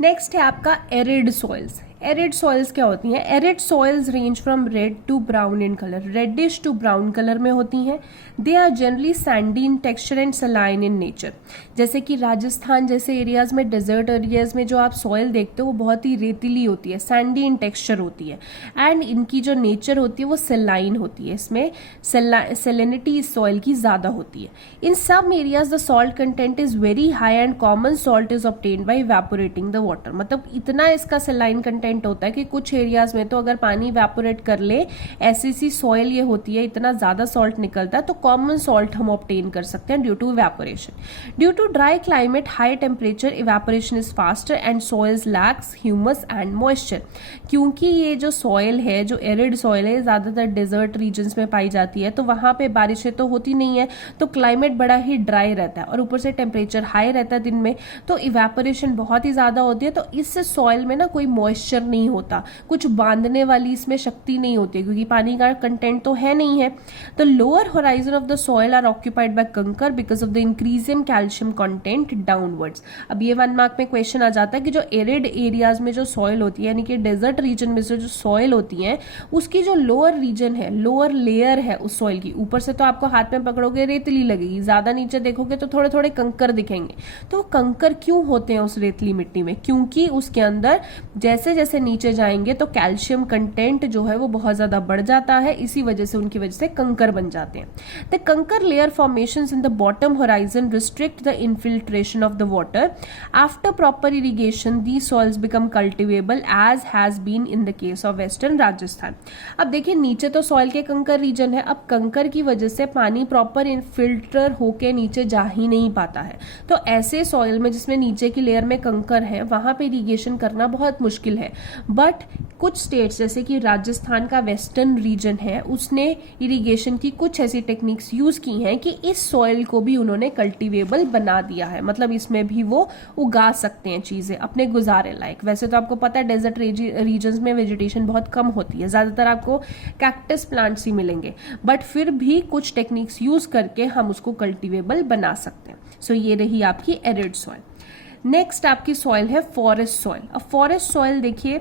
Next है आपका arid soils. Arid soils क्या होती हैं? Arid soils range from red to brown in colour, reddish to brown colour में होती हैं। They are generally sandy in texture and saline in nature. जैसे कि राजस्थान जैसे एरियाज में, डेजर्ट एरियाज में जो आप सॉइल देखते हो वो बहुत ही रेतीली होती है, सैंडी इन टेक्सचर होती है, एंड इनकी जो नेचर होती है वो सलाइन होती है। इसमें सेलेनिटी इस सॉइल की ज्यादा होती है। In some areas the salt content is very high and common salt is obtained by evaporating the water. मतलब इतना इसका सलाइन कंटेंट होता है कि कुछ एरियाज में तो अगर पानी इवेपोरेट कर ले, ऐसी सी सॉइल ये होती है, इतना ज्यादा सॉल्ट निकलता है, तो कॉमन सॉल्ट हम ऑब्टेन कर सकते हैं due to evaporation. Due to dry climate, high temperature, evaporation is faster and soils lacks humus and moisture. क्योंकि ये जो सॉइल है, जो एरिड सॉइल है, ज्यादातर डेजर्ट रीजन्स में पाई जाती है, तो वहां पे बारिशें तो होती नहीं है, तो क्लाइमेट बड़ा ही ड्राई रहता है और ऊपर से टेम्परेचर हाई रहता है दिन में, तो इवेपोरेशन बहुत ही ज्यादा होती है। तो इस सॉइल में ना कोई मॉइस्चर नहीं होता, कुछ बांधने वाली इसमें शक्ति नहीं होती क्योंकि पानी का कंटेंट तो है नहीं है। The lower horizon of the soil are occupied by kankar because of the increase in calcium content downwards. अब ये 1 मार्क में क्वेश्चन आ जाता है कि जो एरिड एरियाज में जो सॉइल होती है, यानी कि डेजर्ट रीजन में से जो सॉइल होती है, उसकी जो लोअर रीजन है, लोअर लेयर है उस सॉइल की, ऊपर से तो आपको हाथ में पकड़ोगे रेतली लगेगी, ज्यादा नीचे देखोगे तो थोड़े थोड़े कंकर दिखेंगे। तो कंकर क्यों होते हैं उस रेतली मिट्टी में? क्योंकि उसके अंदर जैसे जैसे नीचे जाएंगे तो कैल्शियम कंटेंट जो है वो बहुत ज्यादा बढ़ जाता है, इसी वजह से उनकी वजह से कंकर बन जाते हैं। The kankar layer formations in the bottom horizon restrict the infiltration of the water. After proper irrigation these soils become cultivable as has been in the case of western Rajasthan. अब देखिए, नीचे तो सॉइल के कंकर रीजन है, अब कंकर की वजह से पानी प्रॉपर फिल्टर होके नीचे जा ही नहीं पाता है। तो ऐसे सॉइल में जिसमें नीचे की लेयर में कंकर है, वहां पे इरिगेशन करना बहुत मुश्किल है। बट कुछ स्टेट्स जैसे कि राजस्थान का वेस्टर्न रीजन है, उसने इरिगेशन की कुछ ऐसी टेक्निक्स यूज की हैं कि इस सॉइल को भी उन्होंने कल्टीवेबल बना दिया है। मतलब इसमें भी वो उगा सकते हैं चीजें अपने गुजारे लायक। वैसे तो आपको पता है डेजर्ट रीजन्स में वेजिटेशन बहुत कम होती है, ज्यादातर आपको कैक्टस प्लांट्स ही मिलेंगे, बट फिर भी कुछ टेक्निक्स यूज करके हम उसको कल्टीवेबल बना सकते हैं। सो ये रही आपकी एरिड सॉइल। नेक्स्ट आपकी सॉइल है फॉरेस्ट सॉइल। अब फॉरेस्ट सॉइल देखिए,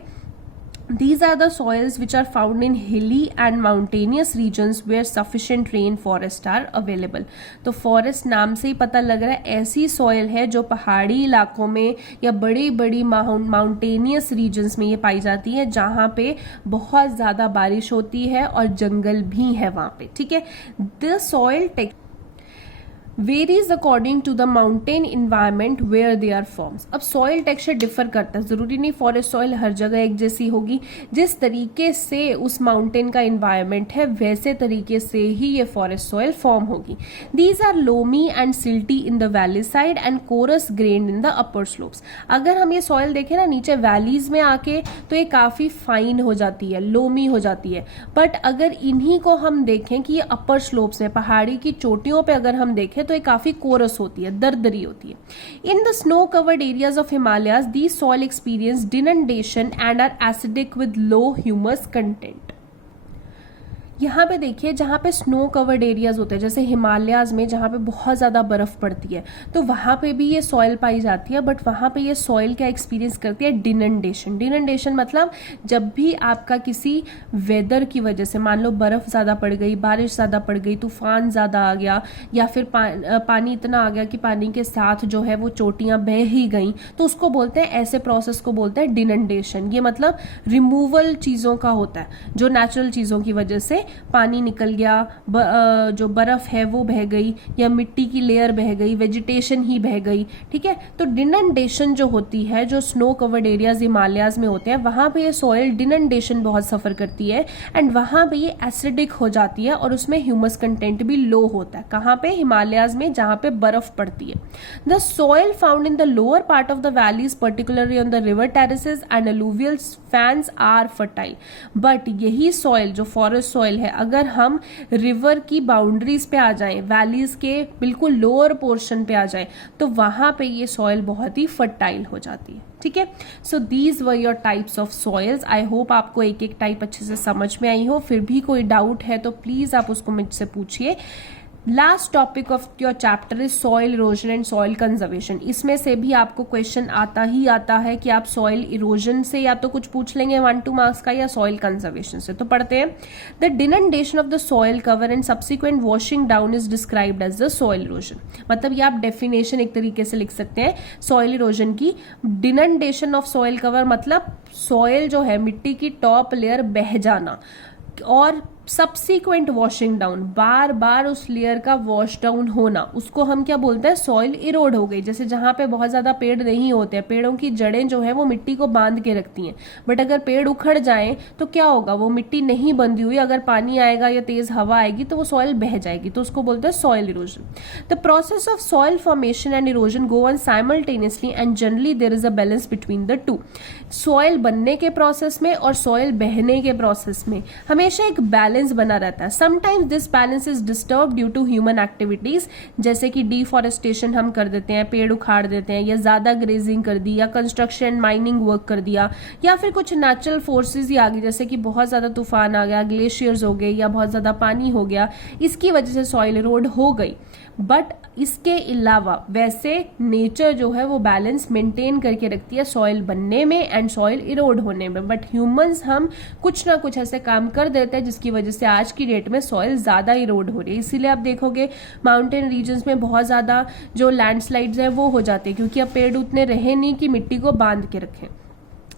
these are the soils which are found in hilly and mountainous regions where sufficient rain forest are available। तो फॉरेस्ट नाम से ही पता लग रहा है ऐसी सॉइल है जो पहाड़ी इलाकों में या बड़ी बड़ी माउंटेनियस रीजन्स में ये पाई जाती है, जहां पे बहुत ज्यादा बारिश होती है और जंगल भी है वहां पे। ठीक है, the soil varies according to the mountain environment where they are forms. अब सॉइल टेक्सचर डिफर करता है, जरूरी नहीं फॉरेस्ट सॉइल हर जगह एक जैसी होगी। जिस तरीके से उस माउंटेन का इन्वायरमेंट है वैसे तरीके से ही ये फॉरेस्ट सॉइल फॉर्म होगी। These are loamy and silty in the valley side and coarse grained in the upper slopes. अगर हम ये सॉइल देखें ना नीचे वैलीज में आके, तो ये काफी फाइन हो जाती है, लोमी हो जाती है। बट अगर इन्हीं को हम देखें कि ये अपर स्लोप्स है, पहाड़ी की चोटियों पे अगर हम देखें तो ये काफी कोरस होती है, दरदरी होती है। In the snow covered areas of Himalayas these soil experience inundation and are acidic with low humus content. यहाँ पे देखिए, जहाँ पे स्नो कवर्ड एरियाज होते हैं, जैसे हिमालयाज में जहाँ पे बहुत ज़्यादा बर्फ पड़ती है, तो वहाँ पे भी ये सॉइल पाई जाती है। बट वहाँ पे ये सॉइल क्या एक्सपीरियंस करती है? डिनंडेशन। डिनंडेशन मतलब जब भी आपका किसी वेदर की वजह से, मान लो बर्फ ज़्यादा पड़ गई, बारिश ज़्यादा पड़ गई, तूफान ज़्यादा आ गया, या फिर पानी इतना आ गया कि पानी के साथ जो है वो चोटियाँ बह ही गई, तो उसको बोलते हैं, ऐसे प्रोसेस को बोलते हैं डिनंडेशन। ये मतलब रिमूवल चीज़ों का होता है, जो नेचुरल चीज़ों की वजह से पानी निकल गया, जो बर्फ है वो बह गई, या मिट्टी की लेयर बह गई, वेजिटेशन ही बह गई। ठीक है, तो डिनंडेशन जो होती है, जो स्नो कवर्ड एरियाज हिमालयाज में होते हैं, वहां पे ये सॉइल डिनंडेशन बहुत सफर करती है एंड वहां पे ये एसिडिक हो जाती है और उसमें ह्यूमस कंटेंट भी लो होता है। कहां पे? हिमालयाज में, जहां पे बर्फ पड़ती है। The soil found in the lower part of the valleys, particularly on the river terraces and alluvial fans are fertile. But यही सॉइल जो फॉरेस्ट सॉइल है, अगर हम रिवर की बाउंड्रीज पे आ जाएं, वैलीज के बिल्कुल लोअर पोर्शन पे आ जाएं, तो वहां पे ये सॉइल बहुत ही फर्टाइल हो जाती है। ठीक है, so these were your types of soils. I hope आपको एक एक टाइप अच्छे से समझ में आई हो। फिर भी कोई डाउट है तो प्लीज आप उसको मुझसे पूछिए। Last topic of your chapter is soil erosion and soil conservation. इसमें से भी आपको क्वेश्चन आता ही आता है कि आप सॉइल इरोजन से या तो कुछ पूछ लेंगे 1-2 मार्क्स का, या सॉइल कंजर्वेशन से। तो पढ़ते हैं, the denudation of the soil cover and subsequent washing down is described as the soil erosion. मतलब ये आप डेफिनेशन एक तरीके से लिख सकते हैं सॉइल इरोजन की। डिनंडेशन ऑफ सॉइल कवर मतलब सॉइल जो है, मिट्टी की टॉप लेयर बह जाना, और सब्सिक्वेंट वॉशिंग डाउन, बार बार उस लेयर का वॉश डाउन होना, उसको हम क्या बोलते हैं, सॉइल इरोड हो गई। जैसे जहां पे बहुत ज्यादा पेड़ नहीं होते हैं, पेड़ों की जड़ें जो है वो मिट्टी को बांध के रखती हैं, बट अगर पेड़ उखड़ जाएं तो क्या होगा, वो मिट्टी नहीं बंधी हुई, अगर पानी आएगा या तेज हवा आएगी तो वो सॉइल बह जाएगी, तो उसको बोलते हैं soil erosion. The process of soil formation and erosion go on simultaneously and generally there is a balance between the two. Soil बनने के प्रोसेस में और सॉइल बहने के प्रोसेस में हमेशा एक बैलेंस बना रहता है। Sometimes this balance is disturb due to human activities, जैसे कि डिफॉरेस्टेशन हम कर देते हैं, पेड़ उखाड़ देते हैं, या ज्यादा ग्रेजिंग कर दी, या कंस्ट्रक्शन माइनिंग वर्क कर दिया, या फिर कुछ नेचुरल फोर्सेस ही आ गई, जैसे कि बहुत ज्यादा तूफान आ गया, ग्लेशियर्स हो गए, या बहुत ज्यादा पानी हो गया, इसकी वजह से सॉइल इरोड हो गई। बट इसके अलावा वैसे नेचर जो है वो बैलेंस मेंटेन करके रखती है सॉइल बनने में एंड सॉइल इरोड होने में। बट ह्यूमंस हम कुछ ना कुछ ऐसे काम कर देते हैं जिसकी वजह से आज की डेट में सॉइल ज्यादा इरोड हो रही है। इसीलिए आप देखोगे माउंटेन रीजन्स में बहुत ज्यादा जो लैंडस्लाइड्स हैं वो हो जाते हैं, क्योंकि अब पेड़ उतने रहे नहीं कि मिट्टी को बांध के रखें।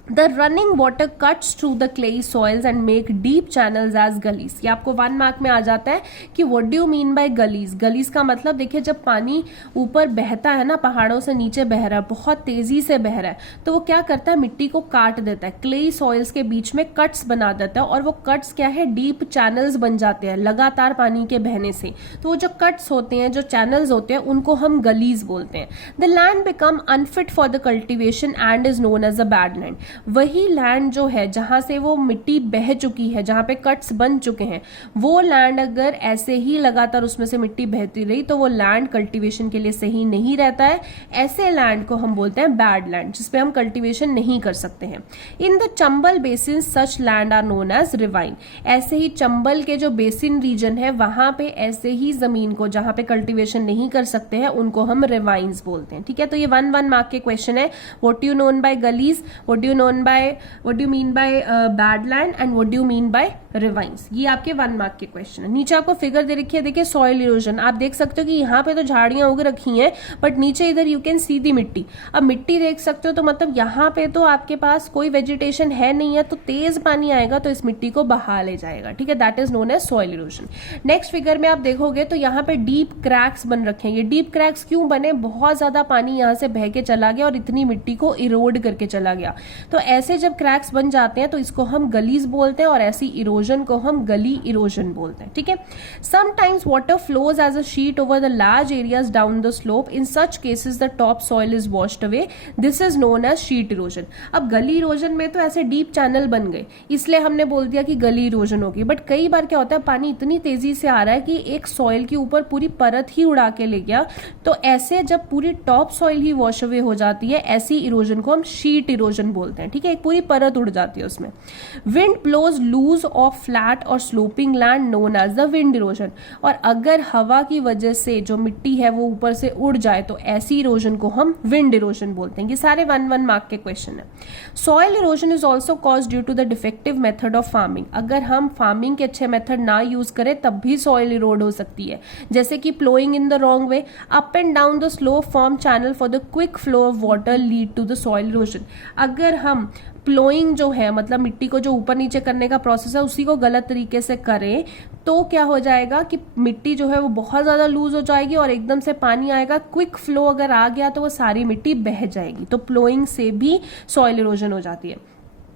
The running water cuts through the clayey soils and make deep channels as gullies। ये आपको 1 मार्क में आ जाता है कि what do you mean by gullies। गलीज का मतलब देखिए, जब पानी ऊपर बहता है ना, पहाड़ों से नीचे बह रहा है, बहुत तेजी से बह रहा है, तो वो क्या करता है, मिट्टी को काट देता है, क्लेई सॉइल्स के बीच में कट्स बना देता है, और वो कट्स क्या है, डीप चैनल्स बन जाते हैं लगातार पानी के बहने से। तो वो जो कट्स होते हैं, जो चैनल्स होते हैं, उनको हम गलीज बोलते हैं। The land become unfit for the cultivation and is known as a bad land. वही लैंड जो है जहां से वो मिट्टी बह चुकी है, जहां पे कट्स बन चुके हैं, वो लैंड अगर ऐसे ही लगातार उसमें से मिट्टी बहती रही तो वो लैंड कल्टीवेशन के लिए सही नहीं रहता है। ऐसे लैंड को हम बोलते हैं बैड लैंड, जिसपे हम कल्टीवेशन नहीं कर सकते हैं। In the Chambal basin such land are known as ravine. ऐसे ही चंबल के जो बेसिन रीजन है वहां पे ऐसे ही जमीन को जहां पे कल्टीवेशन नहीं कर सकते हैं उनको हम रिवाइन्स बोलते हैं। ठीक है, तो ये 1-1 मार्क के क्वेश्चन है। What you known by gullies, what do you known by, what do you mean by badland and what do you mean by ravines। ये आपके 1 मार्क के क्वेश्चन है। नीचे आपको फिगर दे रखी है, देखिए सॉइल इरोजन। आप देख सकते हो कि यहाँ पे तो झाड़ियां उग रखी हैं, बट नीचे इधर यू कैन सी दी मिट्टी। अब मिट्टी देख सकते हो, तो मतलब यहाँ पे तो आपके पास कोई वेजिटेशन है नहीं है, तो तेज पानी आएगा तो इस मिट्टी को बहा ले जाएगा। ठीक है, that is known as soil erosion. Next figure में आप देखोगे तो यहाँ पे डीप क्रैक्स बन रखे हैं। ये डीप क्रैक्स क्यों बने, बहुत ज्यादा पानी यहाँ से बह के चला गया और इतनी मिट्टी को इरोड करके चला गया। तो ऐसे जब क्रैक्स बन जाते हैं तो इसको हम गलीज बोलते हैं, और ऐसी इरोजन को हम गली इरोजन बोलते हैं। ठीक है, sometimes water flows as a sheet over the large areas down the slope. In such cases the top soil is washed away, this is known as sheet erosion. अब गली इरोजन में तो ऐसे deep channel बन गए, इसलिए हमने बोल दिया कि गली इरोजन होगी। बट कई बार क्या होता है, पानी इतनी तेजी से आ रहा है कि एक सॉइल के ऊपर पूरी परत ही उड़ा के ले गया, तो ऐसे जब पूरी टॉप सॉइल ही वॉश अवे हो जाती है, ऐसी इरोजन को हम शीट इरोजन बोलते हैं। ठीक है, एक पूरी परत उड़ जाती है उसमें। Wind blows loose off flat और sloping land known as the wind erosion. और अगर हवा की वजह से जो मिट्टी है वो ऊपर से उड़ जाए तो ऐसी इरोजन को हम विंड इरोजन बोलते हैं। ये सारे 1-1 मार्क के क्वेश्चन है। Soil erosion is also cause due to the defective method of farming. अगर हम फार्मिंग के अच्छे मेथड ना यूज करें तब भी सॉइल इरोड हो सकती है, जैसे कि ploughing in the wrong way, up and down the slope form channel for the quick flow of water lead to the soil erosion. अगर हम प्लोइंग जो है, मतलब मिट्टी को जो ऊपर नीचे करने का प्रोसेस है, उसी को गलत तरीके से करें तो क्या हो जाएगा कि मिट्टी जो है वो बहुत ज्यादा लूज हो जाएगी और एकदम से पानी आएगा, क्विक फ्लो अगर आ गया तो वो सारी मिट्टी बह जाएगी। तो प्लोइंग से भी सॉइल इरोजन हो जाती है।